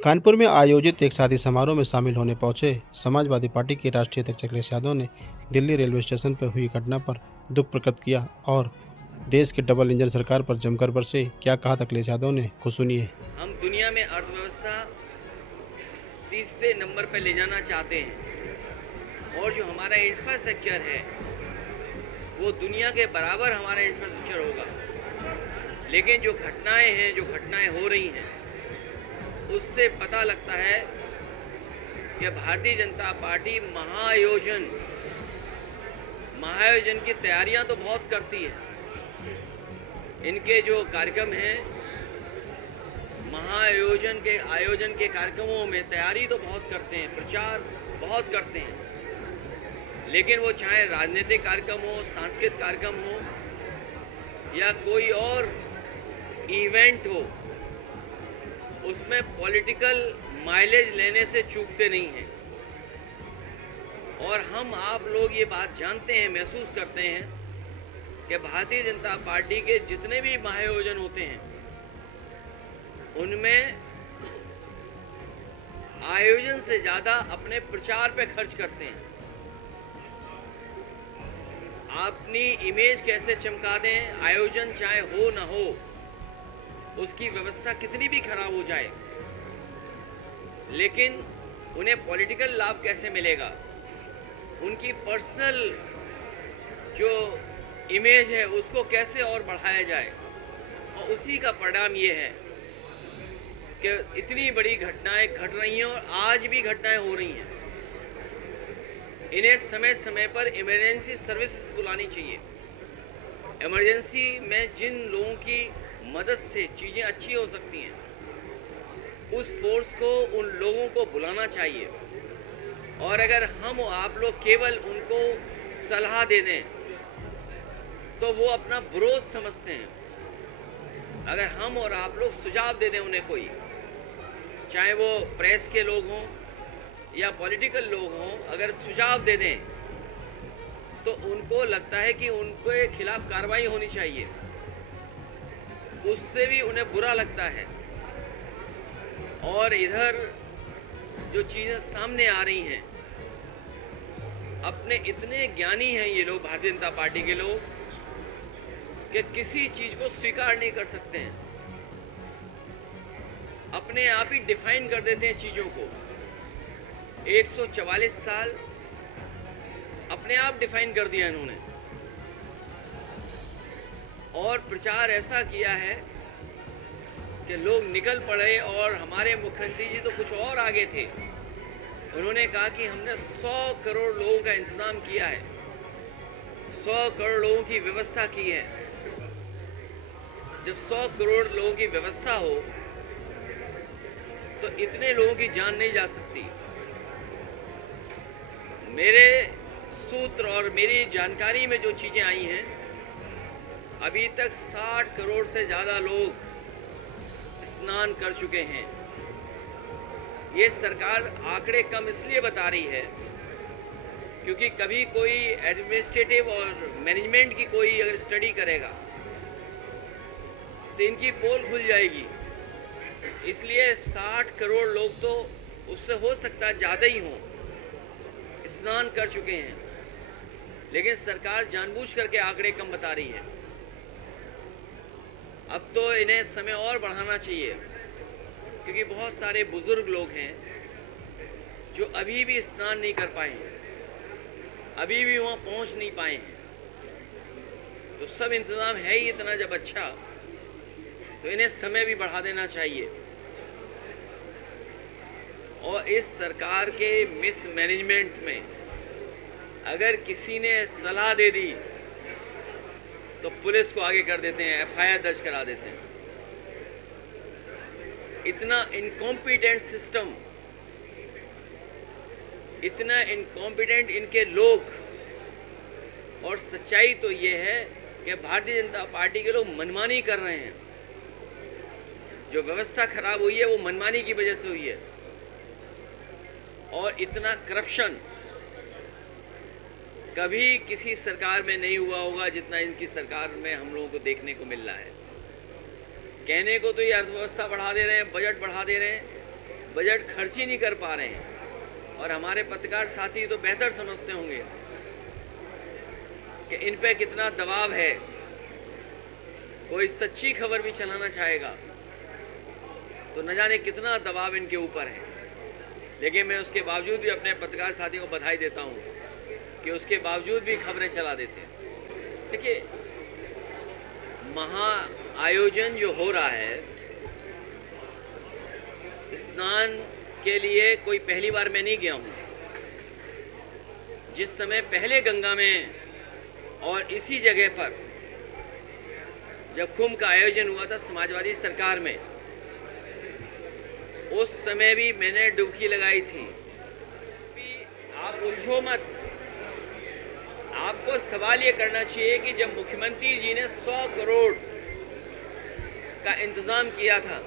कानपुर में आयोजित एक शादी समारोह में शामिल होने पहुंचे समाजवादी पार्टी के राष्ट्रीय अध्यक्ष अखिलेश यादव ने दिल्ली रेलवे स्टेशन पर हुई घटना पर दुख प्रकट किया और देश के डबल इंजन सरकार पर जमकर बरसे। क्या कहा था अखिलेश यादव ने, को सुनिए। हम दुनिया में अर्थव्यवस्था तीसरे नंबर पर ले जाना चाहते हैं और जो हमारा इंफ्रास्ट्रक्चर है वो दुनिया के बराबर हमारा इंफ्रास्ट्रक्चर होगा। लेकिन जो घटनाएं हो रही हैं उससे पता लगता है कि भारतीय जनता पार्टी महाआयोजन की तैयारियां तो बहुत करती है। इनके जो कार्यक्रम हैं आयोजन के कार्यक्रमों में तैयारी तो बहुत करते हैं, प्रचार बहुत करते हैं, लेकिन वो चाहे राजनीतिक कार्यक्रम हो, सांस्कृतिक कार्यक्रम हो या कोई और इवेंट हो, उसमें पॉलिटिकल माइलेज लेने से चूकते नहीं हैं। और हम आप लोग ये बात जानते हैं, महसूस करते हैं कि भारतीय जनता पार्टी के जितने भी महाआयोजन होते हैं उनमें आयोजन से ज़्यादा अपने प्रचार पे खर्च करते हैं। अपनी इमेज कैसे चमका दें, आयोजन चाहे हो ना हो, उसकी व्यवस्था कितनी भी खराब हो जाए, लेकिन उन्हें पॉलिटिकल लाभ कैसे मिलेगा, उनकी पर्सनल जो इमेज है उसको कैसे और बढ़ाया जाए। और उसी का परिणाम ये है कि इतनी बड़ी घटनाएं घट रही हैं और आज भी घटनाएं हो रही हैं। इन्हें समय समय पर इमरजेंसी सर्विसेज बुलानी चाहिए। इमरजेंसी में जिन लोगों की मदद से चीज़ें अच्छी हो सकती हैं, उस फोर्स को, उन लोगों को बुलाना चाहिए। और अगर हम आप लोग केवल उनको सलाह दे दें तो वो अपना विरोध समझते हैं। अगर हम और आप लोग सुझाव दे दें उन्हें, कोई चाहे वो प्रेस के लोग हों या पॉलिटिकल लोग हों, अगर सुझाव दे दें तो उनको लगता है कि उनके खिलाफ कार्रवाई होनी चाहिए, उससे भी उन्हें बुरा लगता है। और इधर जो चीज़ें सामने आ रही हैं, अपने इतने ज्ञानी हैं ये लोग, भारतीय जनता पार्टी के लोग, कि किसी चीज़ को स्वीकार नहीं कर सकते हैं, अपने आप ही डिफाइन कर देते हैं चीज़ों को। 144 साल अपने आप डिफाइन कर दिया इन्होंने, और प्रचार ऐसा किया है कि लोग निकल पड़े। और हमारे मुख्यमंत्री जी तो कुछ और आगे थे। उन्होंने कहा कि हमने 100 करोड़ लोगों का इंतज़ाम किया है, 100 करोड़ लोगों की व्यवस्था की है। जब 100 करोड़ लोगों की व्यवस्था हो तो इतने लोगों की जान नहीं जा सकती। मेरे सूत्र और मेरी जानकारी में जो चीज़ें आई हैं, अभी तक 60 करोड़ से ज़्यादा लोग स्नान कर चुके हैं। ये सरकार आंकड़े कम इसलिए बता रही है क्योंकि कभी कोई एडमिनिस्ट्रेटिव और मैनेजमेंट की कोई अगर स्टडी करेगा तो इनकी पोल खुल जाएगी। इसलिए 60 करोड़ लोग तो, उससे हो सकता है ज़्यादा ही हों, स्नान कर चुके हैं। लेकिन सरकार जानबूझ करके आंकड़े कम बता रही है। अब तो इन्हें समय और बढ़ाना चाहिए, क्योंकि बहुत सारे बुज़ुर्ग लोग हैं जो अभी भी स्नान नहीं कर पाए हैं, अभी भी वहाँ पहुँच नहीं पाए हैं। तो सब इंतज़ाम है ही इतना जब अच्छा, तो इन्हें समय भी बढ़ा देना चाहिए। और इस सरकार के मिसमैनेजमेंट में अगर किसी ने सलाह दे दी तो पुलिस को आगे कर देते हैं, एफआईआर दर्ज करा देते हैं। इतना इनकॉम्पिटेंट सिस्टम, इतना इनकॉम्पिटेंट इनके लोग। और सच्चाई तो ये है कि भारतीय जनता पार्टी के लोग मनमानी कर रहे हैं। जो व्यवस्था खराब हुई है वो मनमानी की वजह से हुई है। और इतना करप्शन कभी किसी सरकार में नहीं हुआ होगा जितना इनकी सरकार में हम लोगों को देखने को मिल रहा है। कहने को तो ये अर्थव्यवस्था बढ़ा दे रहे हैं, बजट बढ़ा दे रहे हैं, बजट खर्च ही नहीं कर पा रहे हैं। और हमारे पत्रकार साथी तो बेहतर समझते होंगे कि इन पे कितना दबाव है। कोई सच्ची खबर भी चलाना चाहेगा तो न जाने कितना दबाव इनके ऊपर है। लेकिन मैं उसके बावजूद भी अपने पत्रकार साथियों को बधाई देता हूँ कि उसके बावजूद भी खबरें चला देते हैं। देखिए, महा आयोजन जो हो रहा है स्नान के लिए, कोई पहली बार मैं नहीं गया हूँ। जिस समय पहले गंगा में और इसी जगह पर जब कुंभ का आयोजन हुआ था समाजवादी सरकार में, उस समय भी मैंने डुबकी लगाई थी। आप उलझो मत। आपको सवाल ये करना चाहिए कि जब मुख्यमंत्री जी ने 100 करोड़ का इंतजाम किया था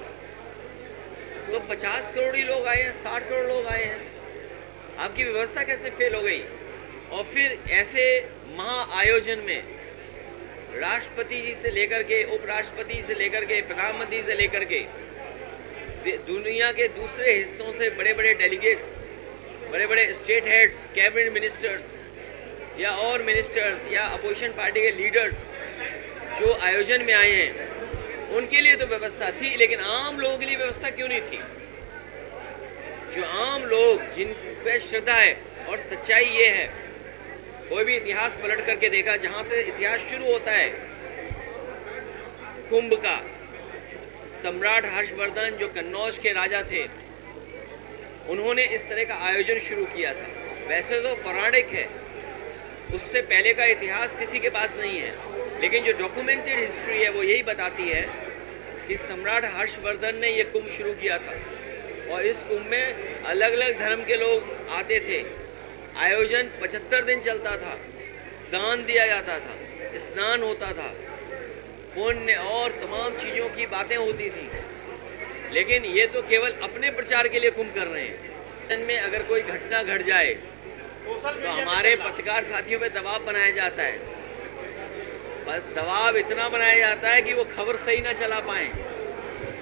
तो 50 करोड़ ही लोग आए हैं, 60 करोड़ लोग आए हैं। आपकी व्यवस्था कैसे फेल हो गई? और फिर ऐसे महा आयोजन में राष्ट्रपति जी से लेकर के, उपराष्ट्रपति से लेकर के, प्रधानमंत्री से लेकर के दुनिया के दूसरे हिस्सों से बड़े बड़े डेलीगेट्स, बड़े बड़े स्टेट हेड्स, कैबिनेट मिनिस्टर्स या और मिनिस्टर्स या अपोजिशन पार्टी के लीडर्स जो आयोजन में आए हैं, उनके लिए तो व्यवस्था थी, लेकिन आम लोगों के लिए व्यवस्था क्यों नहीं थी? जो आम लोग जिन पे श्रद्धा है, और सच्चाई ये है, कोई भी इतिहास पलट करके देखा, जहां से इतिहास शुरू होता है कुंभ का, सम्राट हर्षवर्धन जो कन्नौज के राजा थे, उन्होंने इस तरह का आयोजन शुरू किया था। वैसे तो पौराणिक है, उससे पहले का इतिहास किसी के पास नहीं है, लेकिन जो डॉक्यूमेंटेड हिस्ट्री है वो यही बताती है कि सम्राट हर्षवर्धन ने ये कुंभ शुरू किया था। और इस कुंभ में अलग अलग धर्म के लोग आते थे। आयोजन 75 दिन चलता था, दान दिया जाता था, स्नान होता था, पुण्य और तमाम चीज़ों की बातें होती थी। लेकिन ये तो केवल अपने प्रचार के लिए कुंभ कर रहे हैं। इनमें अगर कोई घटना घट जाए तो हमारे पत्रकार साथियों पे दबाव बनाया जाता है। बस दबाव इतना बनाया जाता है कि वो खबर सही ना चला पाए,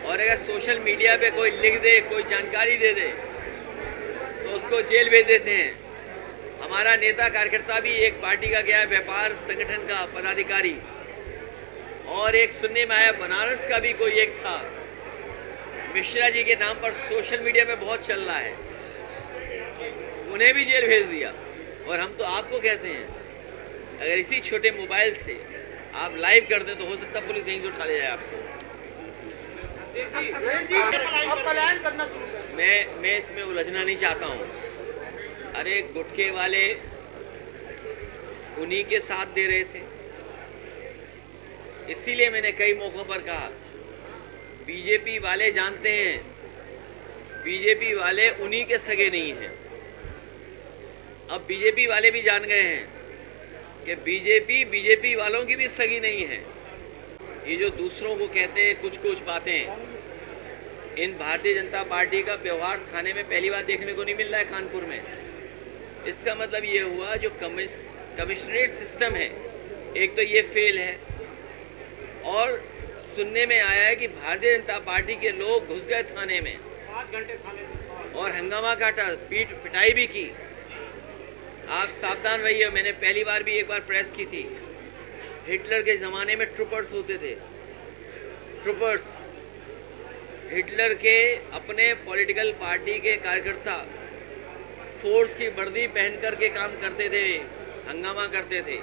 और अगर सोशल मीडिया पे कोई लिख दे, कोई जानकारी दे दे तो उसको जेल भेज देते हैं। हमारा नेता कार्यकर्ता भी एक पार्टी का गया, व्यापार संगठन का पदाधिकारी, और एक सुनने में आया बनारस का भी कोई एक था, मिश्रा जी के नाम पर सोशल मीडिया में बहुत चल रहा है, उन्हें भी जेल भेज दिया। और हम तो आपको कहते हैं, अगर इसी छोटे मोबाइल से आप लाइव कर दें तो हो सकता है पुलिस यहीं से उठा ले जाए आपको। मैं इसमें उलझना नहीं चाहता हूँ। अरे गुटखे वाले उन्हीं के साथ दे रहे थे, इसीलिए मैंने कई मौक़ों पर कहा बीजेपी वाले जानते हैं, बीजेपी वाले उन्हीं के सगे नहीं हैं। अब बीजेपी वाले भी जान गए हैं कि बीजेपी वालों की भी सगी नहीं है। ये जो दूसरों को कहते हैं कुछ कुछ बातें, इन भारतीय जनता पार्टी का व्यवहार थाने में पहली बार देखने को नहीं मिल रहा है कानपुर में। इसका मतलब ये हुआ जो कमिश्नरेट सिस्टम है, एक तो ये फेल है, और सुनने में आया है कि भारतीय जनता पार्टी के लोग घुस गए थाने में 5 घंटे थाने और हंगामा काटा, पिटाई भी की। आप सावधान रहिए। मैंने पहली बार भी एक बार प्रेस की थी। हिटलर के ज़माने में ट्रूपर्स होते थे, ट्रूपर्स। हिटलर के अपने पॉलिटिकल पार्टी के कार्यकर्ता फोर्स की वर्दी पहन कर के काम करते थे, हंगामा करते थे।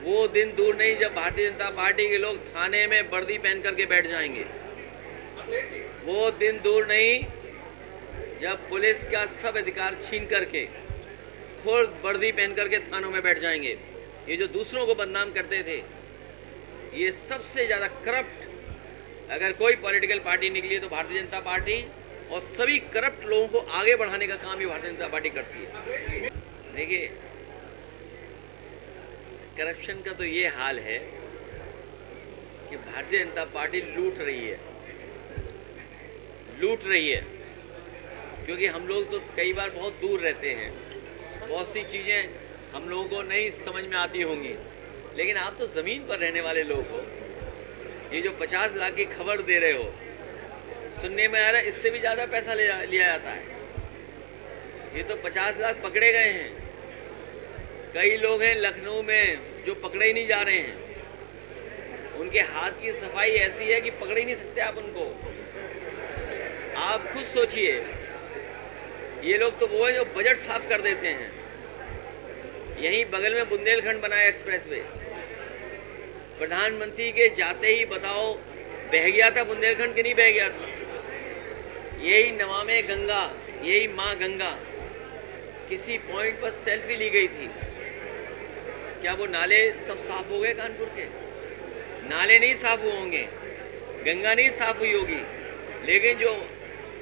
वो दिन दूर नहीं जब भारतीय जनता पार्टी के लोग थाने में वर्दी पहन करके बैठ जाएंगे। वो दिन दूर नहीं जब पुलिस का सब अधिकार छीन करके खुद वर्दी पहन करके थानों में बैठ जाएंगे। ये जो दूसरों को बदनाम करते थे, ये सबसे ज़्यादा करप्ट अगर कोई पॉलिटिकल पार्टी निकली है तो भारतीय जनता पार्टी, और सभी करप्ट लोगों को आगे बढ़ाने का काम ये भारतीय जनता पार्टी करती है। देखिए, करप्शन का तो ये हाल है कि भारतीय जनता पार्टी लूट रही है, क्योंकि हम लोग तो कई बार बहुत दूर रहते हैं, बहुत सी चीज़ें हम लोगों को नहीं समझ में आती होंगी, लेकिन आप तो ज़मीन पर रहने वाले लोग हो। ये जो 50 लाख की खबर दे रहे हो, सुनने में आ रहा है इससे भी ज़्यादा पैसा लिया जाता है। ये तो 50 लाख पकड़े गए हैं। कई लोग हैं लखनऊ में जो पकड़े ही नहीं जा रहे हैं। उनके हाथ की सफाई ऐसी है कि पकड़ ही नहीं सकते आप उनको। आप खुद सोचिए, ये लोग तो वो हैं जो बजट साफ कर देते हैं। यहीं बगल में बुंदेलखंड बनाया एक्सप्रेसवे, प्रधानमंत्री के जाते ही बताओ बह गया था बुंदेलखंड कि नहीं बह गया था। यही नमामि गंगा, यही माँ गंगा, किसी पॉइंट पर सेल्फी ली गई थी। क्या वो नाले सब साफ हो गए कानपुर के? नाले नहीं साफ हुए होंगे, गंगा नहीं साफ हुई होगी, लेकिन जो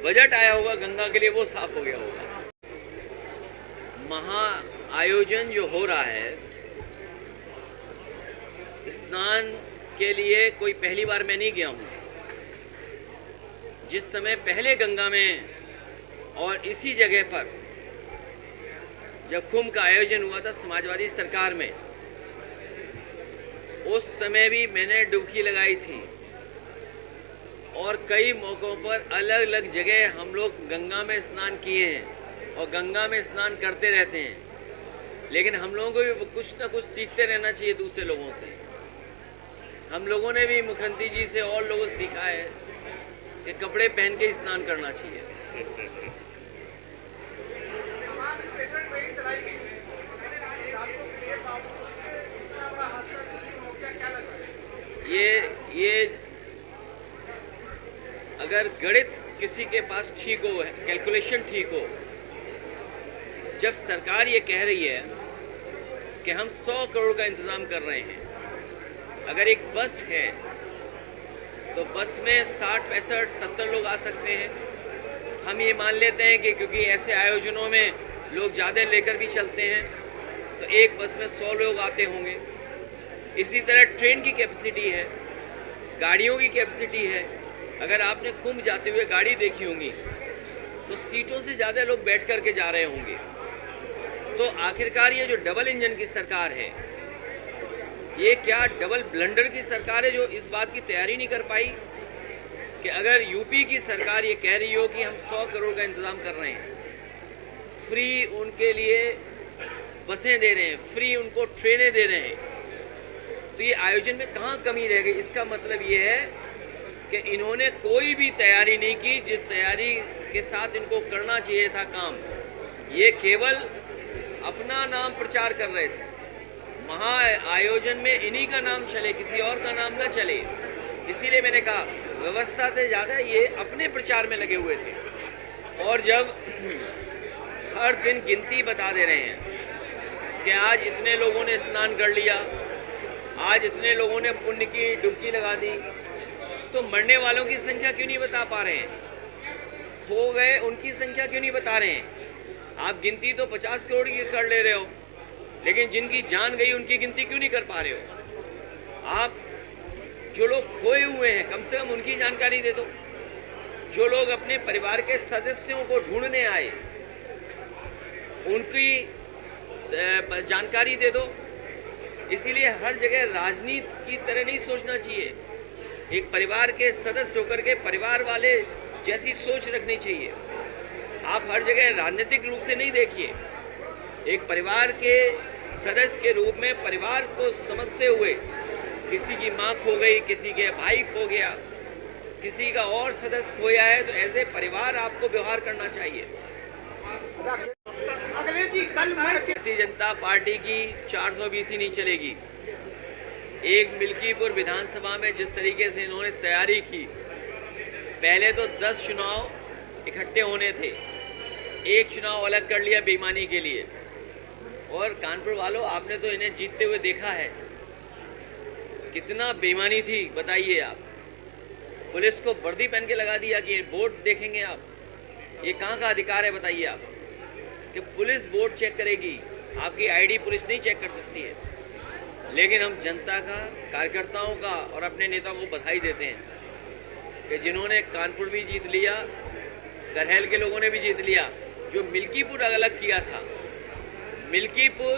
बजट आया होगा गंगा के लिए वो साफ हो गया होगा। महा आयोजन जो हो रहा है स्नान के लिए, कोई पहली बार मैं नहीं गया हूँ। जिस समय पहले गंगा में और इसी जगह पर जब कुंभ का आयोजन हुआ था समाजवादी सरकार में, उस समय भी मैंने डुबकी लगाई थी और कई मौक़ों पर अलग अलग जगह हम लोग गंगा में स्नान किए हैं और गंगा में स्नान करते रहते हैं। लेकिन हम लोगों को भी कुछ ना कुछ सीखते रहना चाहिए दूसरे लोगों से। हम लोगों ने भी मुख्यमंत्री जी से और लोगों से सीखा है कि कपड़े पहन के स्नान करना चाहिए। ये अगर गणित किसी के पास ठीक हो, कैलकुलेशन ठीक हो, जब सरकार ये कह रही है कि हम 100 करोड़ का इंतज़ाम कर रहे हैं, अगर एक बस है तो बस में 60, 65, 70 लोग आ सकते हैं। हम ये मान लेते हैं कि क्योंकि ऐसे आयोजनों में लोग ज़्यादा लेकर भी चलते हैं तो एक बस में 100 लोग आते होंगे। इसी तरह ट्रेन की कैपेसिटी है, गाड़ियों की कैपेसिटी है। अगर आपने कुंभ जाते हुए गाड़ी देखी होंगी तो सीटों से ज़्यादा लोग बैठ कर के जा रहे होंगे। तो आखिरकार ये जो डबल इंजन की सरकार है, ये क्या डबल ब्लंडर की सरकार है जो इस बात की तैयारी नहीं कर पाई कि अगर यूपी की सरकार ये कह रही हो कि हम 100 करोड़ का इंतज़ाम कर रहे हैं, फ्री उनके लिए बसें दे रहे हैं, फ्री उनको ट्रेनें दे रहे हैं, तो ये आयोजन में कहाँ कमी रह गई? इसका मतलब ये है कि इन्होंने कोई भी तैयारी नहीं की जिस तैयारी के साथ इनको करना चाहिए था काम। ये केवल अपना नाम प्रचार कर रहे थे। महा आयोजन में इन्हीं का नाम चले, किसी और का नाम ना चले। इसीलिए मैंने कहा व्यवस्था से ज़्यादा ये अपने प्रचार में लगे हुए थे। और जब हर दिन गिनती बता दे रहे हैं कि आज इतने लोगों ने स्नान कर लिया, आज इतने लोगों ने पुण्य की डुबकी लगा दी, तो मरने वालों की संख्या क्यों नहीं बता पा रहे हैं? खो गए उनकी संख्या क्यों नहीं बता रहे हैं? आप गिनती तो 50 करोड़ की कर ले रहे हो, लेकिन जिनकी जान गई उनकी गिनती क्यों नहीं कर पा रहे हो? आप जो लोग खोए हुए हैं कम से कम उनकी जानकारी दे दो। जो लोग अपने परिवार के सदस्यों को ढूंढने आए उनकी जानकारी दे दो। इसीलिए हर जगह राजनीति की तरह नहीं सोचना चाहिए। एक परिवार के सदस्य होकर के परिवार वाले जैसी सोच रखनी चाहिए। आप हर जगह राजनीतिक रूप से नहीं देखिए। एक परिवार के सदस्य के रूप में परिवार को समझते हुए, किसी की माँ खो गई, किसी के भाई खो गया, किसी का और सदस्य खोया है, तो ऐसे परिवार आपको व्यवहार करना चाहिए। भारतीय जनता पार्टी की 420 ही नहीं चलेगी। एक मिल्कीपुर विधानसभा में जिस तरीके से इन्होंने तैयारी की, पहले तो 10 चुनाव इकट्ठे होने थे, एक चुनाव अलग कर लिया बेईमानी के लिए। और कानपुर वालों, आपने तो इन्हें जीतते हुए देखा है, कितना बेईमानी थी बताइए आप। पुलिस को वर्दी पहन के लगा दिया कि वोट देखेंगे आप। ये कहाँ का अधिकार है बताइए आप कि पुलिस वोट चेक करेगी? आपकी आईडी पुलिस नहीं चेक कर सकती है। लेकिन हम जनता का, कार्यकर्ताओं का और अपने नेताओं को बधाई देते हैं कि जिन्होंने कानपुर भी जीत लिया, करहल के लोगों ने भी जीत लिया। जो मिल्कीपुर अलग किया था, मिल्कीपुर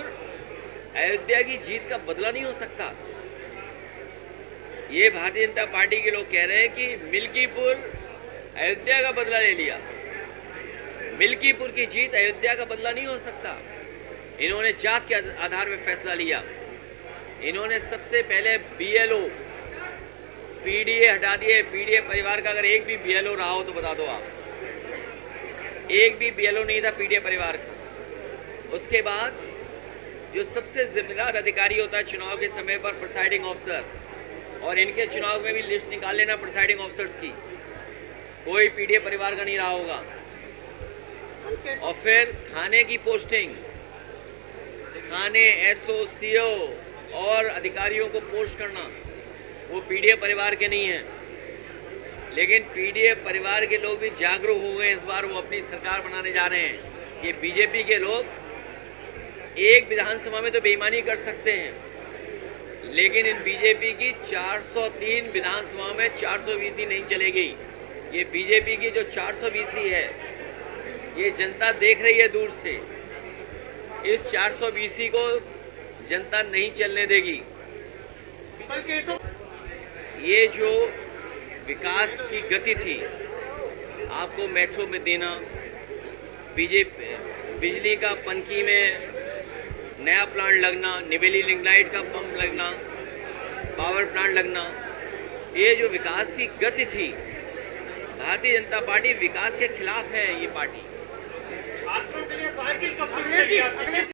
अयोध्या की जीत का बदला नहीं हो सकता। ये भारतीय जनता पार्टी के लोग कह रहे हैं कि मिल्कीपुर अयोध्या का बदला ले लिया। मिल्कीपुर की जीत अयोध्या का बदला नहीं हो सकता। इन्होंने जात के आधार पर फैसला लिया। इन्होंने सबसे पहले बीएलओ पीडीए हटा दिए। पीडीए परिवार का अगर एक भी बीएलओ रहा हो तो बता दो आप। एक भी बीएलओ नहीं था पीडीए परिवार का। उसके बाद जो सबसे जिम्मेदार अधिकारी होता है चुनाव के समय पर, प्रिसाइडिंग ऑफिसर, और इनके चुनाव में भी लिस्ट निकाल लेना प्रिसाइडिंग ऑफिसर्स की, कोई पीडीए परिवार का नहीं रहा होगा। और फिर थाने की पोस्टिंग, थाने एसओ सीओ और अधिकारियों को पोस्ट करना, वो पीडीए परिवार के नहीं हैं। लेकिन पीडीए परिवार के लोग भी जागरूक हो गए। इस बार वो अपनी सरकार बनाने जा रहे हैं। ये बीजेपी के लोग एक विधानसभा में तो बेईमानी कर सकते हैं, लेकिन इन बीजेपी की 403 विधानसभा में 420 नहीं चलेगी। ये बीजेपी की जो 420 है, ये जनता देख रही है दूर से। इस 420 को जनता नहीं चलने देगी। ये जो विकास की गति थी, आपको मेट्रो में देना, बिजली का पनकी में नया प्लांट लगना, निवेली लिग्नाइट का पंप लगना, पावर प्लांट लगना, ये जो विकास की गति थी, भारतीय जनता पार्टी विकास के खिलाफ है। ये पार्टी